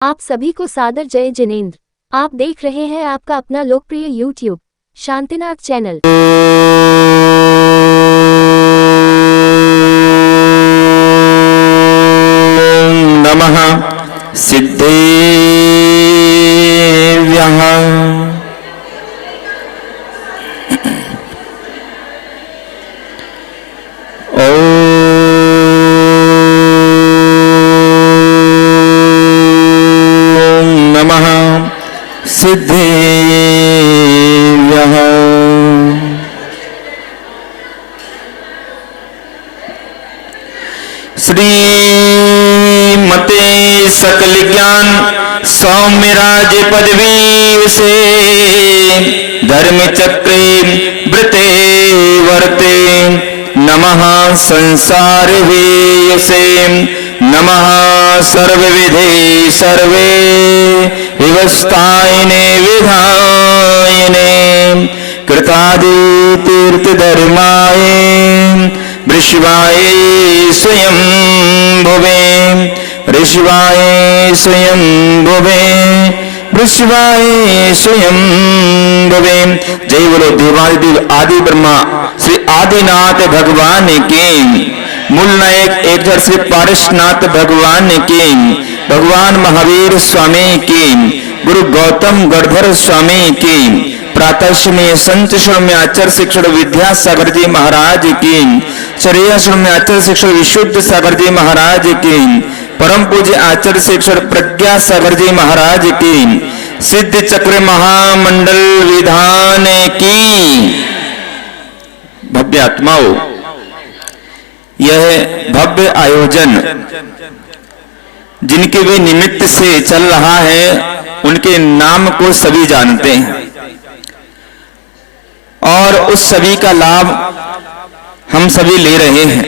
आप सभी को सादर जय जिनेंद्र। आप देख रहे हैं आपका अपना लोकप्रिय यूट्यूब शांतिनाथ चैनल। नमः सिद्धेभ्यः। सिद्धेभ्यः। श्रीमते सकल ज्ञान सौम्यराज पदवी से धर्म चक्रे वृते वर्ते नमः संसार से नमः सर्वविधे सर्वे विवस्थायिने विधायिने कृतादि तीर्थ धर्माय वृषभाय स्वयं भुवे ऋषभाय स्वयं भुवे वृषभाय स्वयं भुवे। जय बोलो देवादिदेव आदि ब्रह्मा श्री आदिनाथ भगवान की, मूल नायक एक श्री पारसनाथ भगवान की, भगवान महावीर स्वामी की, गुरु गौतम गढ़धर स्वामी की, प्रातःश्रमी संत में आचार्य शिक्षण विद्यासागर जी महाराज की, चर्याश्रम में आचार्य शिक्षण विशुद्ध सागर जी महाराज की, परम पूज्य आचार्य शिक्षण प्रज्ञा सागर जी महाराज की, सिद्ध चक्र महामंडल विधान की भव्य आत्माओं, यह भव्य आयोजन जिनके भी निमित्त से चल रहा है उनके नाम को सभी जानते हैं और उस सभी का लाभ हम सभी ले रहे हैं।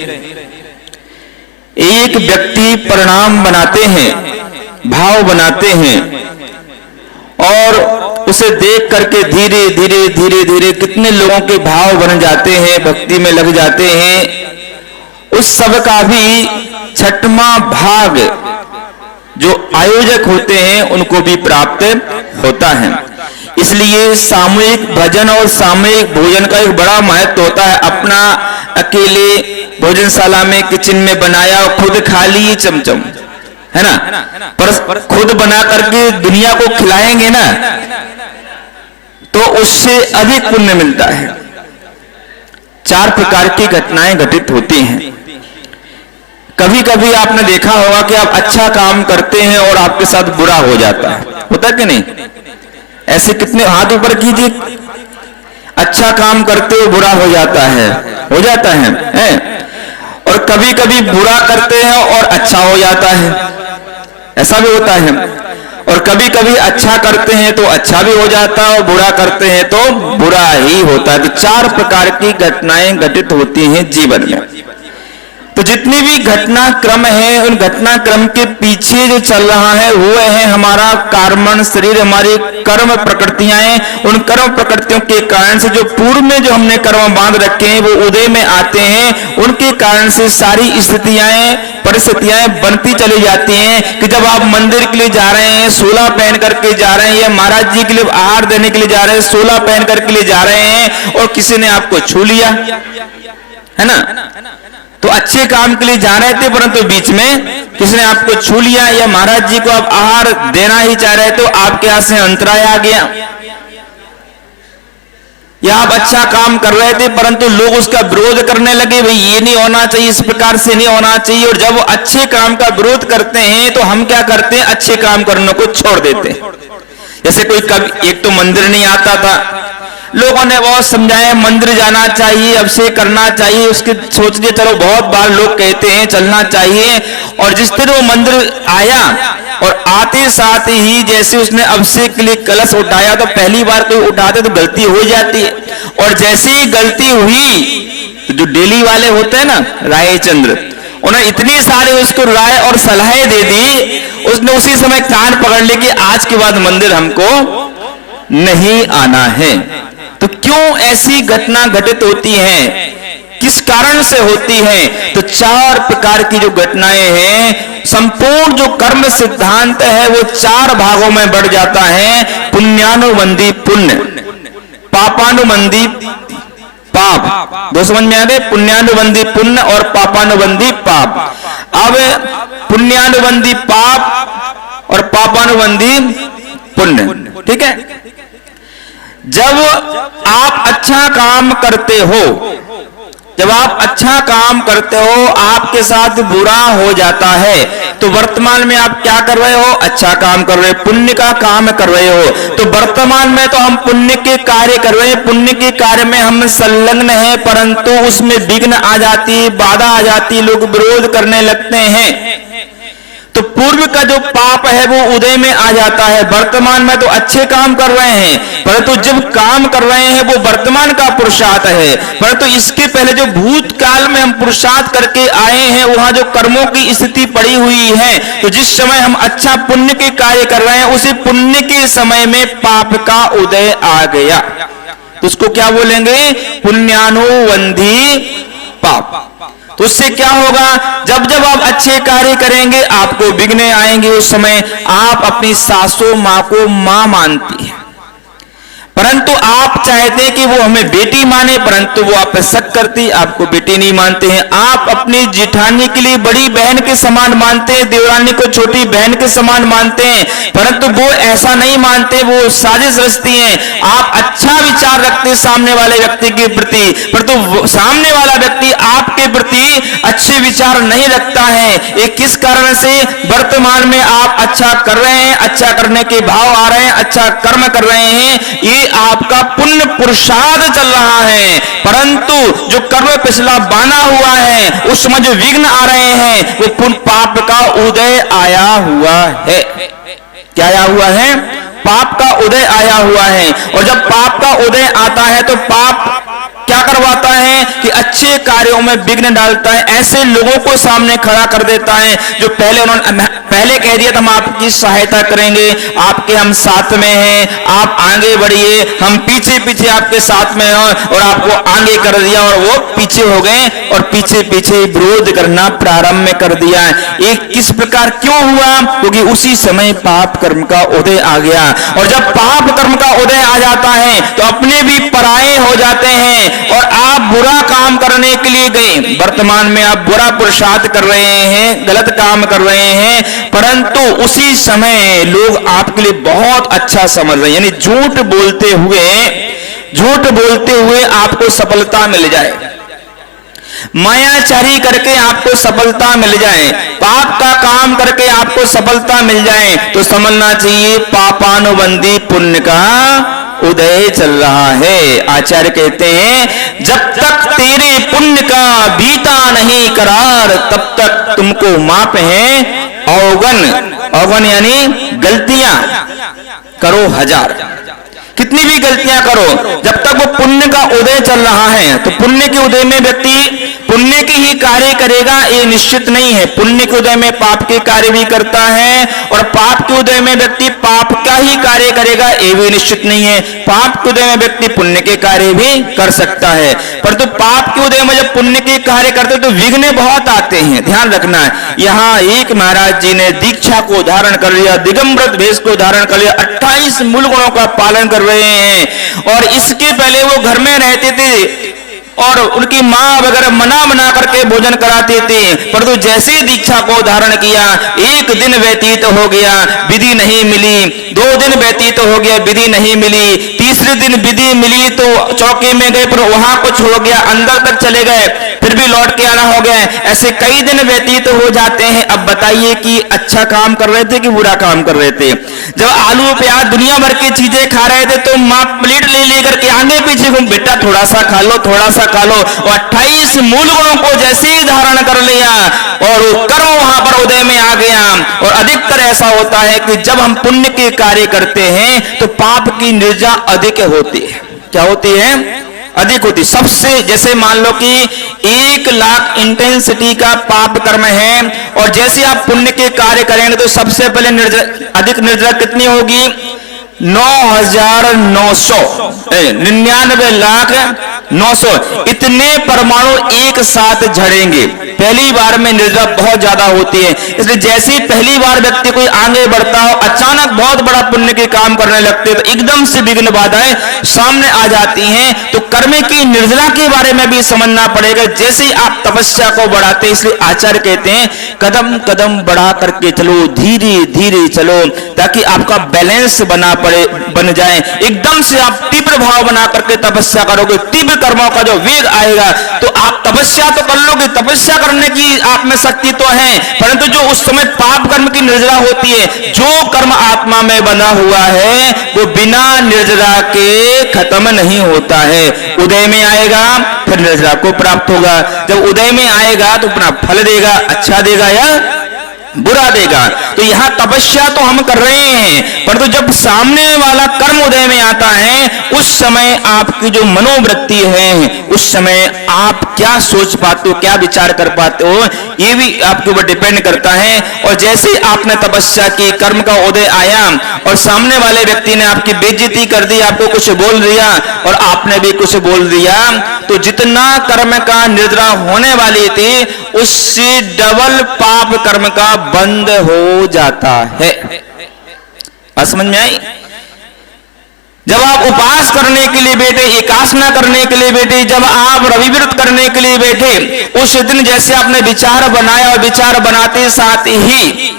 एक व्यक्ति परिणाम बनाते हैं, भाव बनाते हैं और उसे देख करके धीरे धीरे धीरे धीरे कितने लोगों के भाव बन जाते हैं, भक्ति में लग जाते हैं। उस सब का भी छठवां भाग जो आयोजक होते हैं उनको भी प्राप्त होता है। इसलिए सामूहिक भजन और सामूहिक भोजन का एक बड़ा महत्व होता है। अपना अकेले भोजनशाला में किचन में बनाया और खुद खा लिए चमचम, है ना, पर खुद बना करके दुनिया को खिलाएंगे ना तो उससे अधिक पुण्य मिलता है। 4 प्रकार की घटनाएं घटित होती हैं। कभी कभी आपने देखा होगा कि आप अच्छा काम करते हैं और आपके साथ बुरा हो जाता है, होता कि नहीं? ऐसे कितने हाथ ऊपर कीजिए, अच्छा काम करते हो बुरा हो जाता है, हो जाता है, और कभी कभी बुरा करते हैं और अच्छा हो जाता है, ऐसा भी होता है। और कभी कभी अच्छा करते हैं तो अच्छा भी हो जाता है और बुरा करते हैं तो बुरा ही होता है। तो 4 प्रकार की घटनाएं घटित होती हैं जीवन में। तो जितनी भी घटनाक्रम है उन घटनाक्रम के पीछे जो चल रहा है वो है हमारा कार्मण शरीर, हमारी कर्म प्रकृतियां हैं। उन कर्म प्रकृतियों के कारण से जो पूर्व में जो हमने कर्म बांध रखे हैं वो उदय में आते हैं। उनके कारण से सारी स्थितियां परिस्थितियां बनती चली जाती हैं कि जब आप मंदिर के लिए जा रहे हैं 16 पहन करके जा रहे हैं, या महाराज जी के लिए आहार देने के लिए जा रहे हैं 16 पहन करके लिए जा रहे हैं और किसी ने आपको छू लिया, है ना, तो अच्छे काम के लिए जा रहे थे परंतु बीच में किसी ने आपको छू लिया, या महाराज जी को आप आहार देना ही चाह रहे तो आपके हाथ से अंतराय आ गया, या आप अच्छा काम कर रहे थे परंतु लोग उसका विरोध करने लगे, भाई ये नहीं होना चाहिए, इस प्रकार से नहीं होना चाहिए। और जब वो अच्छे काम का विरोध करते हैं तो हम क्या करते हैं, अच्छे काम करने को छोड़ देते हैं। जैसे कोई कभी एक तो मंदिर नहीं आता था, लोगों ने बहुत समझाया मंदिर जाना चाहिए, अभिषेक करना चाहिए, उसके सोच लिए चलो बहुत बार लोग कहते हैं चलना चाहिए। और जिस दिन वो मंदिर आया और आते साथ ही जैसे उसने अभिषेक के लिए कलश उठाया तो पहली बार कोई उठाते तो गलती हो जाती है, और जैसे ही गलती हुई तो जो डेली वाले होते हैं ना रायचंद्र, उन्हें इतनी सारी उसको राय और सलाहें दे दी, उसने उसी समय कान पकड़ ली कि आज के बाद मंदिर हमको नहीं आना है। तो क्यों ऐसी घटना घटित होती है किस कारण से होती हैं? तो 4 प्रकार की जो घटनाएं हैं, संपूर्ण जो कर्म सिद्धांत है वो 4 भागों में बढ़ जाता है। पुण्यानुबंधी पुण्य, पापानुबंधी पाप। दो समझ में आ गए? पुण्यानुबंधी पुण्य और पापानुबंधी पाप। अब पुण्यानुबंधी पाप और पापानुबंधी पुण्य, ठीक है। जब आप अच्छा काम करते हो, जब आप अच्छा काम करते हो, आपके साथ बुरा हो जाता है, तो वर्तमान में आप क्या कर रहे हो? अच्छा काम कर रहे हो, पुण्य का काम कर रहे हो। तो वर्तमान में तो हम पुण्य के कार्य कर रहे हैं, पुण्य के कार्य में हम संलग्न हैं, परंतु उसमें विघ्न आ जाती, बाधा आ जाती, लोग विरोध करने लगते हैं। तो पूर्व का जो पाप है वो उदय में आ जाता है। वर्तमान में तो अच्छे काम कर रहे हैं, परंतु जब काम कर रहे हैं वो वर्तमान का पुरुषार्थ है, परंतु इसके पहले जो भूतकाल में हम पुरुषार्थ करके आए हैं, वहां जो कर्मों की स्थिति पड़ी हुई है, तो जिस समय हम अच्छा पुण्य के कार्य कर रहे हैं, उसी पुण्य के समय में पाप का उदय आ गया, तो उसको क्या बोलेंगे? पुण्यानुबंधी पाप। तो उससे क्या होगा? जब जब आप अच्छे कार्य करेंगे आपको विघ्न आएंगे। उस समय आप अपनी सासू मां को मां मानती है, परंतु आप चाहते हैं कि वो हमें बेटी माने, परंतु वो आप पे शक करती, आपको बेटी नहीं मानते हैं। आप अपनी जिठानी के लिए बड़ी बहन के समान मानते हैं, देवरानी को छोटी बहन के समान मानते हैं, परंतु वो ऐसा नहीं मानते, वो साजिश रचती हैं। आप अच्छा विचार रखते सामने वाले व्यक्ति के प्रति, परंतु सामने वाला व्यक्ति आपके प्रति अच्छे विचार नहीं रखता है। ये किस कारण से? वर्तमान में आप अच्छा कर रहे हैं, अच्छा करने के भाव आ रहे हैं, अच्छा कर्म कर रहे हैं, ये आपका पुण्य पुरुषार्थ चल रहा है, परंतु जो कर्म पिछला बाना हुआ है उसमें जो विघ्न आ रहे हैं वो पुण्य पाप का उदय आया हुआ है। क्या आया हुआ है? पाप का उदय आया हुआ है। और जब पाप का उदय आता है तो पाप क्या करवाता है कि अच्छे कार्यों में विघ्न डालता है, ऐसे लोगों को सामने खड़ा कर देता है जो पहले कह दिया था हम आपकी सहायता करेंगे, आपके हम साथ में हैं, आप आगे बढ़िए, हम पीछे पीछे आपके साथ में हैं, और आपको आगे कर दिया और वो पीछे हो गए और पीछे पीछे विरोध करना प्रारंभ में कर दिया। ये किस प्रकार क्यों हुआ? क्योंकि उसी समय पाप कर्म का उदय आ गया, और जब पाप कर्म का उदय आ जाता है तो अपने भी पराये हो जाते हैं और आप बुरा काम करने के लिए गए। वर्तमान में आप बुरा पुरुषार्थ कर रहे हैं, गलत काम कर रहे हैं, परंतु उसी समय लोग आपके लिए बहुत अच्छा समझ रहे हैं, यानी झूठ बोलते हुए आपको सफलता मिल जाए, मायाचारी करके आपको सफलता मिल जाए, पाप का काम करके आपको सफलता मिल जाए, तो समझना चाहिए पापानुबंधी पुण्य का उदय चल रहा है। आचार्य कहते हैं जब तक तेरे पुण्य का बीता नहीं करार, तब तक तुमको माप है अवगन यानी गलतियां करो 1000, कितनी भी गलतियां करो, जब तक वो पुण्य का उदय चल रहा है। तो पुण्य के उदय में व्यक्ति पुण्य के ही कार्य करेगा ये निश्चित नहीं है। पुण्य के उदय में पाप के कार्य भी करता है, और पाप के उदय में व्यक्ति पाप का ही कार्य करेगा ये भी निश्चित नहीं है। पाप के उदय में व्यक्ति पुण्य के कार्य भी कर सकता है, परंतु पाप के उदय में जब पुण्य के कार्य करते तो विघ्न बहुत आते हैं। ध्यान रखना है। यहाँ एक महाराज जी ने दीक्षा को धारण कर लिया, दिगंबर वेश को धारण कर लिया, 28 मूल गुणों का पालन कर रहे हैं, और इसके पहले वो घर में रहते थे और उनकी मां वगैरह मना करके भोजन कराती थी, परंतु जैसे ही दीक्षा को धारण किया, एक दिन व्यतीत हो गया, विधि नहीं मिली, 2 दिन व्यतीत हो गया, विधि नहीं मिली, तीसरे दिन विधि मिली तो चौकी में गए, पर वहां कुछ हो गया, अंदर तक चले गए, फिर भी लौट के आना हो गया। ऐसे कई दिन व्यतीत हो जाते हैं। अब बताइए कि अच्छा काम कर रहे थे कि बुरा काम कर रहे थे? जब आलू प्याज दुनिया भर की चीजें खा रहे थे तो मां प्लेट ले लेकर के आगे पीछे घूम, बेटा थोड़ा सा खा लो, थोड़ा सा खा लो, और 28 मूल गुणों को जैसे ही धारण कर लिया और वो कर्म वहां पर उदय में आ गया। और अधिकतर ऐसा होता है कि जब हम पुण्य के कार्य करते हैं तो पाप की निर्जा अधिक होती है। क्या होती है? अधिक होती। सबसे जैसे मान लो कि 1 लाख इंटेंसिटी का पाप कर्म है, और जैसे आप पुण्य के कार्य करेंगे तो सबसे पहले अधिक निर्जरा कितनी होगी? 9,900 इतने परमाणु एक साथ झड़ेंगे। पहली बार में निर्जरा बहुत ज्यादा होती है, इसलिए जैसे ही पहली बार व्यक्ति कोई आगे बढ़ता हो, अचानक बहुत बड़ा पुण्य के काम करने लगते तो एकदम से विघ्न बाधाएं सामने आ जाती हैं। तो कर्म की निर्जरा के बारे में भी समझना पड़ेगा। जैसे ही आप तपस्या को बढ़ाते हैं, इसलिए आचार्य कहते हैं कदम कदम बढ़ा करके चलो, धीरे धीरे चलो, ताकि आपका बैलेंस बन जाए। एकदम से आप तीव्र भाव बना करके तपस्या करोगे, तीव्र कर्मों का जो वेग आएगा, तो आप तपस्या तो कर लोगे, तपस्या करने की आप में शक्ति तो है, परंतु जो उस समय पाप कर्म की निर्जरा होती है, जो कर्म आत्मा में बना हुआ है वो बिना निर्जरा के खत्म नहीं होता है। उदय में आएगा फिर निर्जरा को प्राप्त होगा। जब उदय में आएगा तो अपना फल देगा, अच्छा देगा या बुरा देगा। तो यहां तपस्या तो हम कर रहे हैं, परंतु जब सामने वाला कर्म उदय में आता है, उस समय आपकी जो मनोवृत्ति है, उस समय आप क्या सोच पाते हो, क्या विचार कर पाते हो, ये भी आपके ऊपर डिपेंड करता है। और जैसे आपने तपस्या की, कर्म का उदय आया और सामने वाले व्यक्ति ने आपकी बेइज्जती कर दी, आपको कुछ बोल दिया और आपने भी कुछ बोल दिया, तो जितना कर्म का निर्जरा होने वाली थी, उससे डबल पाप कर्म का बंद हो जाता है। समझ में आई? जब आप उपास करने के लिए बैठे, एकासना करने के लिए बैठे, जब आप रविव्रत करने के लिए बैठे, उस दिन जैसे आपने विचार बनाया और विचार बनाते साथ ही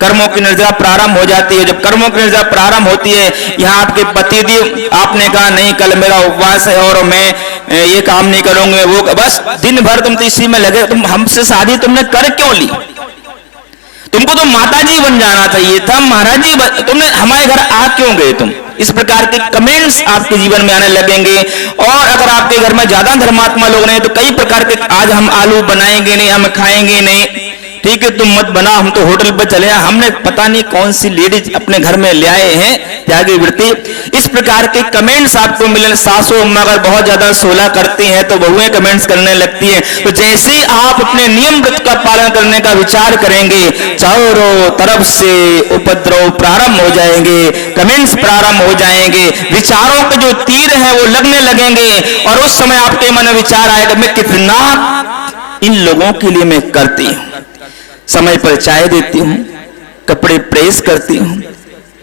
कर्मों की निर्जरा प्रारंभ हो जाती है। जब कर्मों की निर्जरा प्रारंभ होती है, यहाँ आपके पतिदेव, आपने कहा नहीं कल मेरा उपवास है और मैं ये काम नहीं करूंगे, वो बस दिन भर तुम तो इसी में लगे। तुम हमसे शादी तुमने कर क्यों ली? तुमको तो माताजी बन जाना चाहिए था, महाराज जी तुमने हमारे घर आ क्यों गए तुम? इस प्रकार के कमेंट्स आपके जीवन में आने लगेंगे। और अगर आपके घर में ज्यादा धर्मात्मा लोग नहीं, तो कई प्रकार के आज हम आलू बनाएंगे नहीं, हम खाएंगे नहीं, ठीक है तुम मत बना, हम तो होटल पर चले हैं, हमने पता नहीं कौन सी लेडीज अपने घर में ले आए हैं त्यागी वृत्ति। इस प्रकार के कमेंट्स आपको मिले। सासू अम्मा अगर बहुत ज्यादा सोलह करती हैं तो बहुएं कमेंट्स करने लगती हैं। तो जैसे ही आप अपने नियम व्रत का पालन करने का विचार करेंगे, चारों तरफ से उपद्रव प्रारंभ हो जाएंगे, कमेंट्स प्रारंभ हो जाएंगे, विचारों के जो तीर हैं वो लगने लगेंगे। और उस समय आपके मन में विचार आएगा मैं कितना इन लोगों के लिए मैं करती हूं, समय पर चाय देती हूँ, कपड़े प्रेस करती हूँ,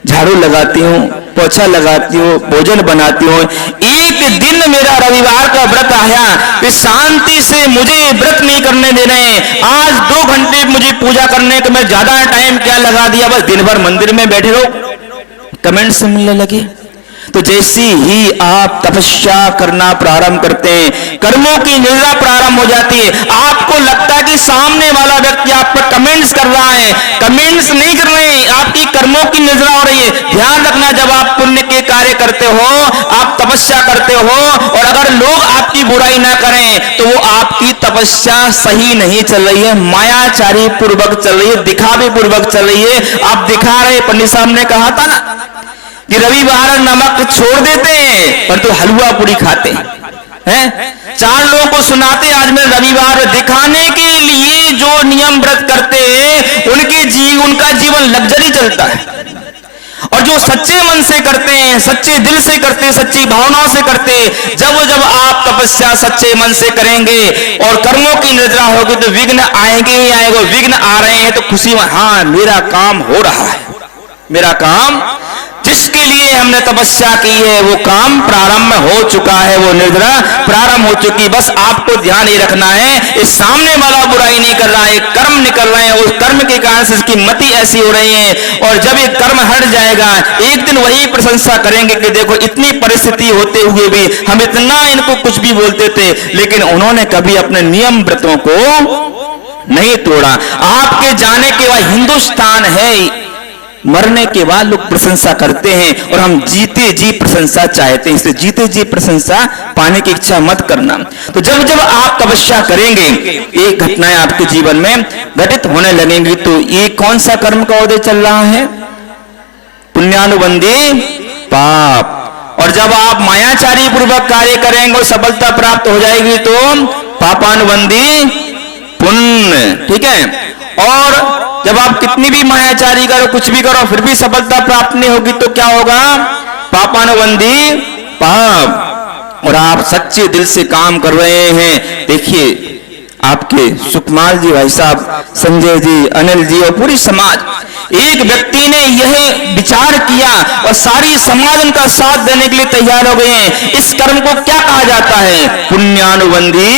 झाड़ू लगाती हूँ, पोछा लगाती हूँ, भोजन बनाती हूँ। एक दिन मेरा रविवार का व्रत आया, वे शांति से मुझे व्रत नहीं करने दे रहे हैं। आज 2 घंटे मुझे पूजा करने का मैं ज्यादा टाइम क्या लगा दिया, बस दिन भर मंदिर में बैठे रहो। कमेंट से मिलने लगे। तो जैसे ही आप तपस्या करना प्रारंभ करते हैं, कर्मों की निर्जरा प्रारंभ हो जाती है। आपको लगता है कि सामने वाला व्यक्ति आप पर कमेंट्स कर रहा है, कमेंट्स नहीं कर रहे हैं, आपकी कर्मों की निर्जरा हो रही है। ध्यान रखना, जब आप पुण्य के कार्य करते हो, आप तपस्या करते हो, और अगर लोग आपकी बुराई ना करें, तो वो आपकी तपस्या सही नहीं चल रही है, मायाचारी पूर्वक चल रही है, दिखावे पूर्वक चल रही है। आप दिखा रहे, पंडित साहब ने कहा था ना कि रविवार नमक छोड़ देते हैं पर तो हलवा पूरी खाते हैं। 4 लोगों को सुनाते आज मैं रविवार दिखाने के लिए जो नियम व्रत करते हैं उनका जीवन लग्जरी चलता है। और जो सच्चे मन से करते हैं, सच्चे दिल से करते हैं, सच्ची भावनाओं से करते हैं, जब आप तपस्या सच्चे मन से करेंगे और कर्मों की निर्जरा होगी तो विघ्न आएंगे ही आएंगे। विघ्न आ रहे हैं तो खुशी में, हाँ मेरा काम हो रहा है, मेरा काम जिसके लिए हमने तपस्या की है वो काम प्रारंभ हो चुका है, वो निर्जरा प्रारंभ हो चुकी। बस आपको ध्यान ये रखना है, इस सामने वाला बुराई नहीं कर रहा है, कर्म निकल रहे हैं, उस कर्म के कारण से इसकी मति ऐसी हो रही है। और जब ये कर्म हट जाएगा, एक दिन वही प्रशंसा करेंगे कि देखो इतनी परिस्थिति होते हुए भी हम इतना इनको कुछ भी बोलते थे, लेकिन उन्होंने कभी अपने नियम व्रतों को नहीं तोड़ा। आपके जाने के बाद हिंदुस्तान है, मरने के बाद लोग प्रशंसा करते हैं और हम जीते जी प्रशंसा चाहते हैं, इसलिए जीते जी प्रशंसा पाने की इच्छा मत करना। तो जब आप तपस्या करेंगे, एक घटनाएं आपके जीवन में घटित होने लगेंगी। तो ये कौन सा कर्म का उदय चल रहा है? पुण्यानुबंधी पाप। और जब आप मायाचारी पूर्वक कार्य करेंगे और सफलता प्राप्त हो जाएगी तो पापानुबंधी पुण्य, ठीक है। और जब आप कितनी भी मायाचारी करो, कुछ भी करो, फिर भी सफलता प्राप्त नहीं होगी तो क्या होगा? पापानुबंधी पाप। और आप सच्चे दिल से काम कर रहे हैं। देखिए आपके सुकमाल जी भाई साहब, संजय जी, अनिल जी और पूरी समाज, एक व्यक्ति ने यह विचार किया और सारी समाज उनका साथ देने के लिए तैयार हो गए हैं। इस कर्म को क्या कहा जाता है? पुण्यानुबंधी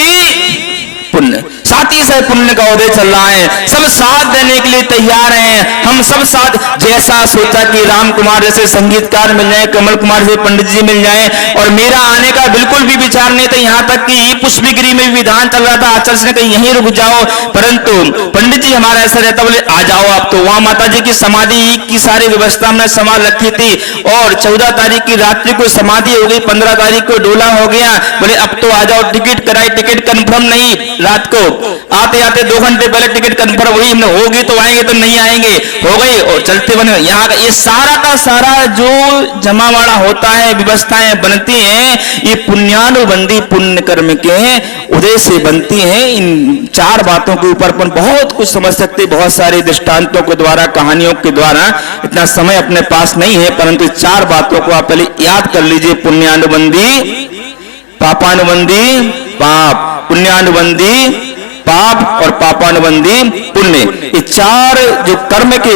पुण्य। साथी से पुण्य का उदय चल रहा है, सब साथ देने के लिए तैयार हैं। हम सब साथ, जैसा सोचा कि राम कुमार जैसे संगीतकार मिल जाए, कमल कुमार जैसे पंडित जी मिल जाए, और मेरा आने का बिल्कुल भी विचार नहीं था। यहाँ तक कि पुष्पगिरी में विधान चल रहा था, आचार्य ने कहीं यहीं रुक जाओ, परंतु पंडित जी हमारा ऐसा रहता, बोले आ जाओ आप। तो वहां माता जी की समाधि की सारी व्यवस्था हमने संभाल रखी थी, और 14 तारीख की रात्रि को समाधि हो गई, 15 तारीख को डोला हो गया। बोले अब तो आ जाओ, टिकट कराई, टिकट कंफर्म नहीं, रात को आते आते 2 घंटे पहले टिकट कंफर्म हुई, हमने होगी तो आएंगे तो नहीं आएंगे, हो गई, और चलते बने। यहाँ का ये सारा का सारा जो जमावाड़ा होता है, व्यवस्थाएं बनती हैं, ये पुण्यानुबंधी पुण्य कर्म के उदय से बनती हैं। इन 4 बातों के ऊपर अपन बहुत कुछ समझ सकते, बहुत सारे दृष्टांतों के द्वारा, कहानियों के द्वारा। इतना समय अपने पास नहीं है, परंतु 4 बातों को आप पहले याद कर लीजिए। पुण्यानुबंधी पापानुबंधी पाप, पुण्यानुबंधी पाप और पापानुबंधी पुण्य, ये 4 जो कर्म के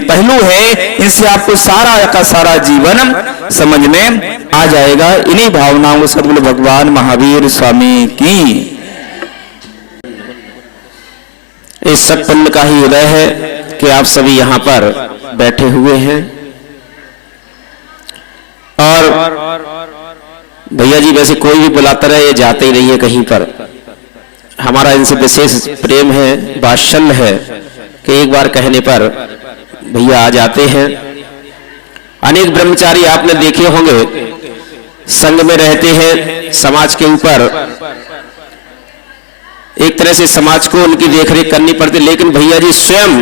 पहलू है, इनसे आपको सारा का सारा जीवन समझ में आ जाएगा। इन्हीं भावनाओं को सद्गुरु भगवान महावीर स्वामी की। इस सब पुण्य का ही उदय है कि आप सभी यहाँ पर बैठे हुए हैं। और भैया जी वैसे कोई भी बुलाता रहे, ये जाते ही नहीं है कहीं पर। हमारा इनसे विशेष प्रेम है, वात्सल्य है कि एक बार कहने पर भैया आ जाते हैं। अनेक ब्रह्मचारी आपने देखे होंगे, संघ में रहते हैं, समाज के ऊपर एक तरह से समाज को उनकी देखरेख करनी पड़ती, लेकिन भैया जी स्वयं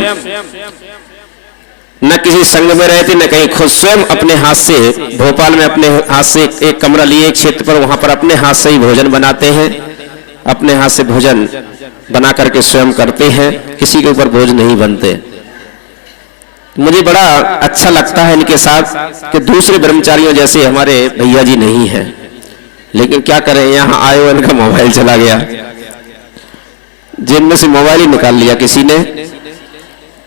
न किसी संघ में रहते, न कहीं, खुद स्वयं अपने हाथ से, भोपाल में अपने हाथ से एक कमरा लिए, एक क्षेत्र पर, वहां पर अपने हाथ से ही भोजन बनाते हैं, अपने हाथ से भोजन बना करके स्वयं करते हैं, किसी के ऊपर बोझ नहीं बनते। मुझे बड़ा अच्छा लगता है इनके साथ कि दूसरे ब्रह्मचारियों जैसे हमारे भैया जी नहीं हैं। लेकिन क्या करें, यहाँ आए हुए इनका मोबाइल चला गया, जेब में से मोबाइल ही निकाल लिया किसी ने।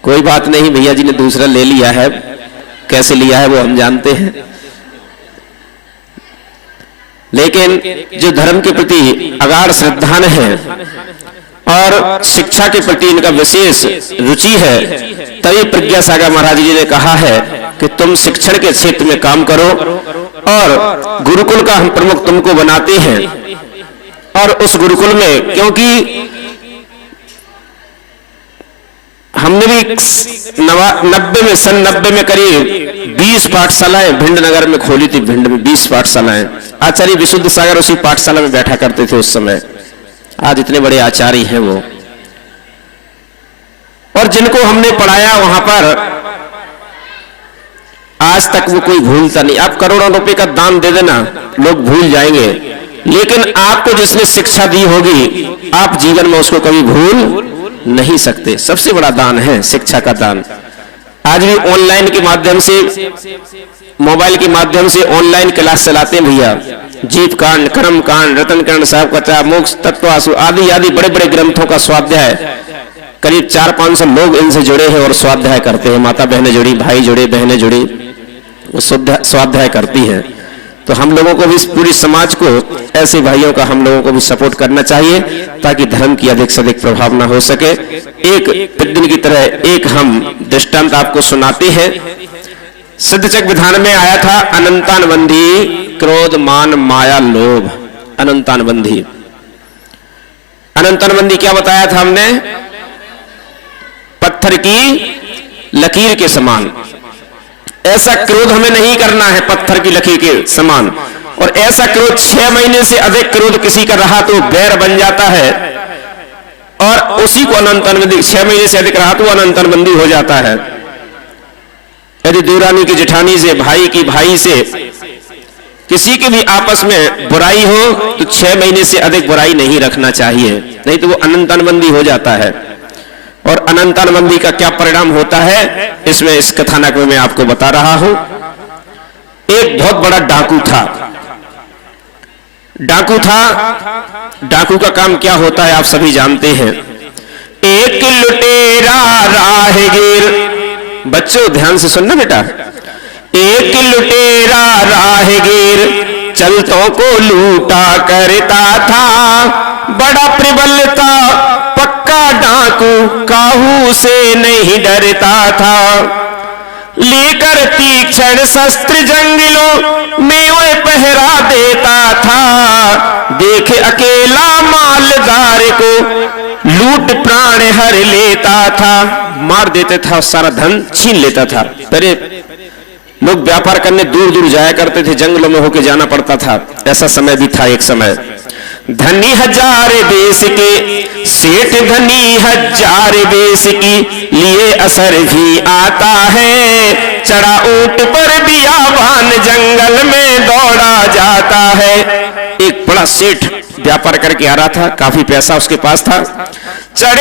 कोई बात नहीं, भैया जी ने दूसरा ले लिया है, कैसे लिया है वो हम जानते हैं। लेकिन जो धर्म के प्रति अगाध श्रद्धान है और शिक्षा के प्रति इनका विशेष रुचि है, तभी प्रज्ञा सागर महाराज जी ने कहा है कि तुम शिक्षण के क्षेत्र में काम करो, और गुरुकुल का हम प्रमुख तुमको बनाते हैं। और उस गुरुकुल में, क्योंकि हमने भी 90 में करीब 20 पाठशालाएं भिंड नगर में खोली थी। भिंड में 20 पाठशालाएं। आचार्य विशुद्ध सागर उसी पाठशाला में बैठा करते थे उस समय। आज इतने बड़े आचार्य हैं वो, और जिनको हमने पढ़ाया वहां पर आज तक वो कोई भूलता नहीं। आप करोड़ों रुपए का दान दे देना, लोग भूल जाएंगे, लेकिन आपको जिसने शिक्षा दी होगी, आप जीवन में उसको कभी भूल नहीं सकते। सबसे बड़ा दान है शिक्षा का दान। आज भी ऑनलाइन के माध्यम से, मोबाइल के माध्यम से ऑनलाइन क्लास चलाते हैं भैया। जीव कांड, कर्म कांड, रतन कांड, साहब कथा, मोक्ष तत्वासु आदि आदि बड़े बड़े ग्रंथों का स्वाध्याय, करीब 400-500 लोग इनसे जुड़े हैं और स्वाध्याय करते हैं। माता बहनें जुड़ी, भाई जुड़े, बहनें जुड़ी, स्वाध्याय करती हैं। तो हम लोगों को भी, पूरी समाज को, ऐसे भाइयों का हम लोगों को भी सपोर्ट करना चाहिए, ताकि धर्म की अधिक से अधिक प्रभाव न हो सके। एक प्रतिदिन की तरह एक हम दृष्टांत आपको सुनाते हैं। सिद्धचक विधान में आया था, अनंतानबंधी क्रोध मान माया लोभ। अनंतानबंधी, अनंतानबंधी क्या बताया था हमने? पत्थर की लकीर के समान। ऐसा क्रोध हमें नहीं करना है पत्थर की लकीर के समान। और ऐसा क्रोध 6 महीने से अधिक क्रोध किसी का रहा तो बैर बन जाता है, और उसी को अनंतानबंधी, 6 महीने से अधिक रहा तो अनंतानबंधी हो जाता है। यदि दूरानी की जेठानी से, भाई की भाई से, किसी के भी आपस में बुराई हो तो 6 महीने से अधिक बुराई नहीं रखना चाहिए, नहीं तो वो अनंतानबंधी हो जाता है। और अनंतानबंदी का क्या परिणाम होता है, इसमें इस कथानक में मैं आपको बता रहा हूं। एक बहुत बड़ा डाकू था। डाकू का काम क्या होता है आप सभी जानते हैं। एक लुटेरा राहगीर, बच्चों ध्यान से सुनना बेटा। एक लुटेरा राहगीर चलतों को लूटा करता था, बड़ा प्रबल था पक्का डाकू, काहू से नहीं डरता था। लेकर तीक्ष्ण शस्त्र जंगलों में वह पहरा देता था, देखे अकेला मालदार को लूट प्राण हर लेता था। मार देता था, सारा धन छीन लेता था। पहले लोग व्यापार करने दूर दूर जाया करते थे, जंगलों में होके जाना पड़ता था। ऐसा समय भी था एक समय। धनी हजार बेस के सेठ, धनी हजार बेस की लिए असर भी आता है। चढ़ा ऊंट पर बियाबान जंगल में दौड़ा जाता है। एक बड़ा सेठ व्यापार करके आ रहा था, काफी पैसा उसके पास था। चढ़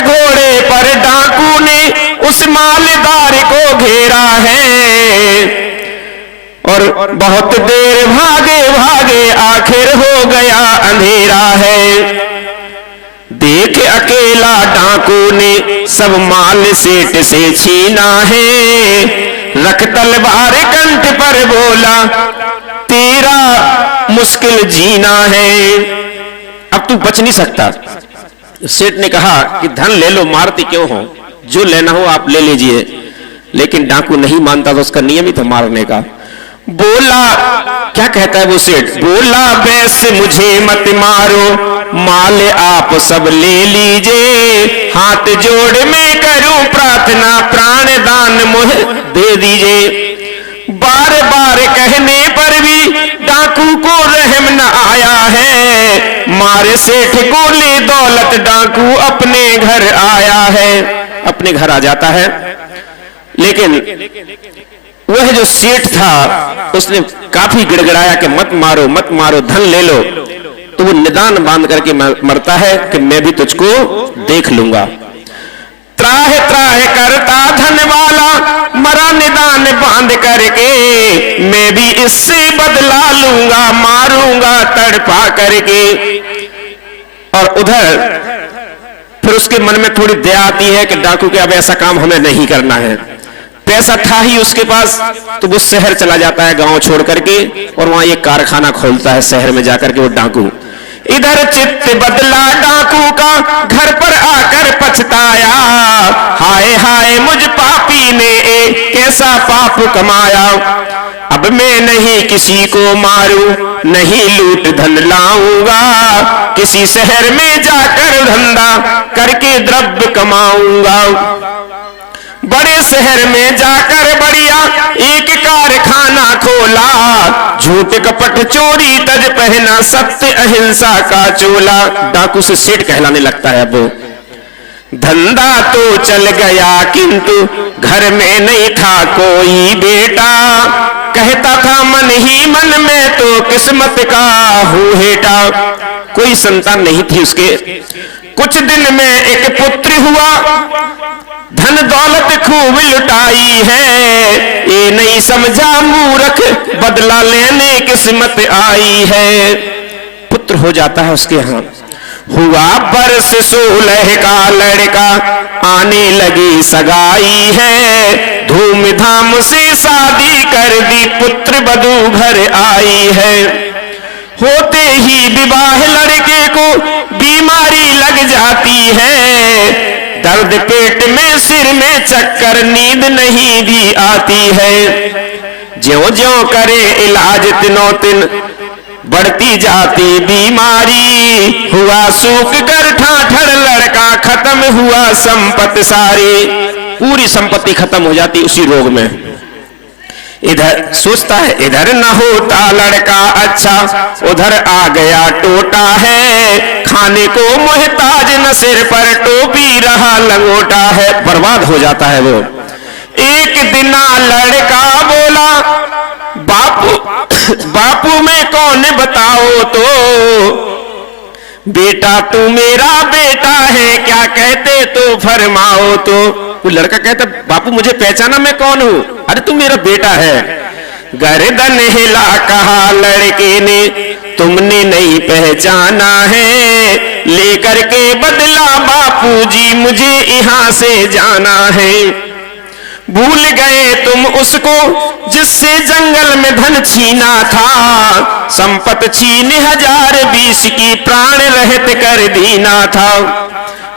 घोड़े पर डाकू ने उस मालदार को घेरा है, और बहुत देर भागे भागे आखिर हो गया अंधेरा है। देख अकेला डाकू ने सब माल सेठ से छीना है, रख तलवार कंठ पर बोला तेरा मुश्किल जीना है। अब तू बच नहीं सकता। सेठ ने कहा कि धन ले लो, मारते क्यों हो, जो लेना हो आप ले लीजिए। लेकिन डाकू नहीं मानता था, उसका नियम ही था मारने का। बोला, क्या कहता है वो सेठ, बोला वैसे मुझे मत मारो, माल आप सब ले लीजिए। हाथ जोड़ मैं करूं प्रार्थना, प्राण दान मुझे दे दीजिए। बार बार कहने पर भी डाकू को रहम न आया है, मारे सेठ को ले दौलत डाकू अपने घर आया है। अपने घर आ जाता है। लेकिन वह जो सेठ था उसने काफी गिड़गिड़ाया कि मत मारो मत मारो, धन ले लो। तो वो निदान बांध करके मरता है कि मैं भी तुझको देख लूंगा। त्राह त्राह करता धन वाला, मरा निदान बांध करके, मैं भी इससे बदला लूंगा, मारूंगा तड़पा करके। और उधर फिर उसके मन में थोड़ी दया आती है कि डाकू के अब ऐसा काम हमें नहीं करना है। पैसा था ही उसके पास, तो वो शहर चला जाता है गांव छोड़ करके, और वहां एक कारखाना खोलता है शहर में जाकर के वो डाकू। इधर चित्त बदला डाकू का, घर पर आकर पछताया, हाय हाय मुझ पापी ने एक कैसा पाप कमाया। अब मैं नहीं किसी को मारूं, नहीं लूट धन लाऊंगा, किसी शहर में जाकर धंधा करके द्रव्य कमाऊंगा। बड़े शहर में जाकर बढ़िया एक कारखाना खोला, झूठ कपट चोरी तज पहना, सत्य अहिंसा का चोला। डाकू से सेठ कहलाने लगता है वो। धंधा तो चल गया किंतु घर में नहीं था कोई बेटा, कहता था मन ही मन में तो किस्मत का हूँ हेटा। कोई संतान नहीं थी उसके। कुछ दिन में एक पुत्र हुआ, धन दौलत खूब लुटाई है, ये नहीं समझा मूर्ख बदला लेने किस्मत आई है। पुत्र हो जाता है उसके यहाँ। हुआ बरस 16 का लड़का, आने लगी सगाई है, धूमधाम से शादी कर दी, पुत्र बधू घर आई है। होते ही विवाह लड़के को बीमारी लग जाती है, दर्द पेट में सिर में चक्कर, नींद नहीं भी आती है। ज्यों ज्यों करे इलाज तिनों दिन बढ़ती जाती बीमारी, हुआ सूख कर ठाठर लड़का, खत्म हुआ संपत्ति सारी। पूरी संपत्ति खत्म हो जाती उसी रोग में। इधर सोचता है इधर न होता लड़का अच्छा, उधर आ गया टोटा है, खाने को मोहताज न सिर पर टोपी रहा लंगोटा है। बर्बाद हो जाता है वो। एक दिन लड़का बोला, बापू बापू मैं कौन बताओ तो, बेटा तू मेरा बेटा है, क्या कहते तो फरमाओ। तो वो लड़का कहता, बापू मुझे पहचाना मैं कौन हूं? अरे तू मेरा बेटा है। गर्दन हिला कहा लड़के ने, तुमने नहीं पहचाना है, लेकर के बदला बापूजी मुझे यहाँ से जाना है। भूल गए तुम उसको जिससे जंगल में धन छीना था, संपत छीन 1020 की प्राण रहत कर दीना था।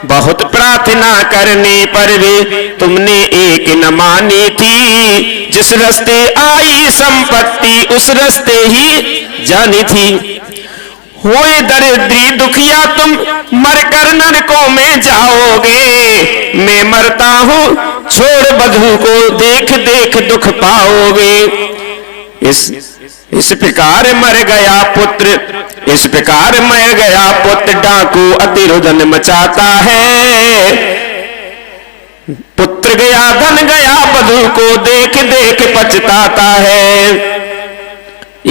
बहुत प्रार्थना करने पर भी तुमने एक न मानी थी, जिस रास्ते आई संपत्ति उस रास्ते ही जानी थी। होए दरिद्री दुखिया तुम मरकर नरकों में जाओगे, मैं मरता हूँ छोड़ बधू को देख देख दुख पाओगे। इस प्रकार मर गया पुत्र, इस प्रकार मर गया पुत्र, डाकू अति रुदन मचाता है। पुत्र गया धन गया बधू को देख देख पछताता है।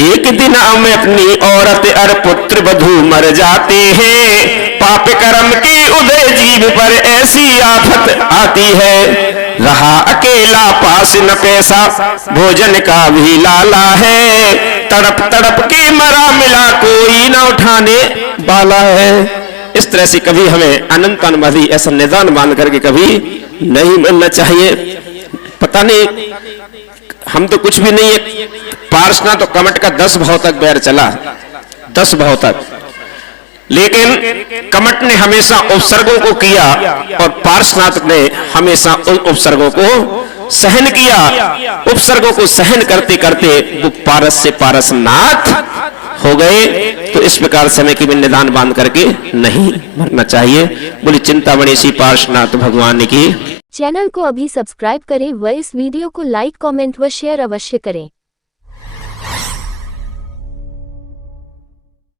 एक दिन में अपनी औरत और पुत्र बधू मर जाते हैं, पाप कर्म की उदय जीव पर ऐसी आफत आती है। रहा अकेला पास न पैसा, भोजन का भी लाला है, तड़प तड़प के मरा मिला कोई न उठाने वाला है। इस तरह से कभी हमें अनंत अनुमति ऐसा निदान बांध करके कभी नहीं मिलना चाहिए। पता नहीं हम तो कुछ भी नहीं है, पार्षना तो कमट का 10 भाव तक बैर चला, 10 भाव तक, लेकिन कमट ने हमेशा उपसर्गों को किया और पार्श्वनाथ ने हमेशा उन उपसर्गों को सहन किया। उपसर्गों को सहन करते करते वो पारस से पारसनाथ हो गए। तो इस प्रकार समय की भी निदान बांध करके नहीं मरना चाहिए। बोली चिंतामणि श्री पार्श्वनाथ भगवान की। चैनल को अभी सब्सक्राइब करें व इस वीडियो को लाइक कमेंट व शेयर अवश्य करें।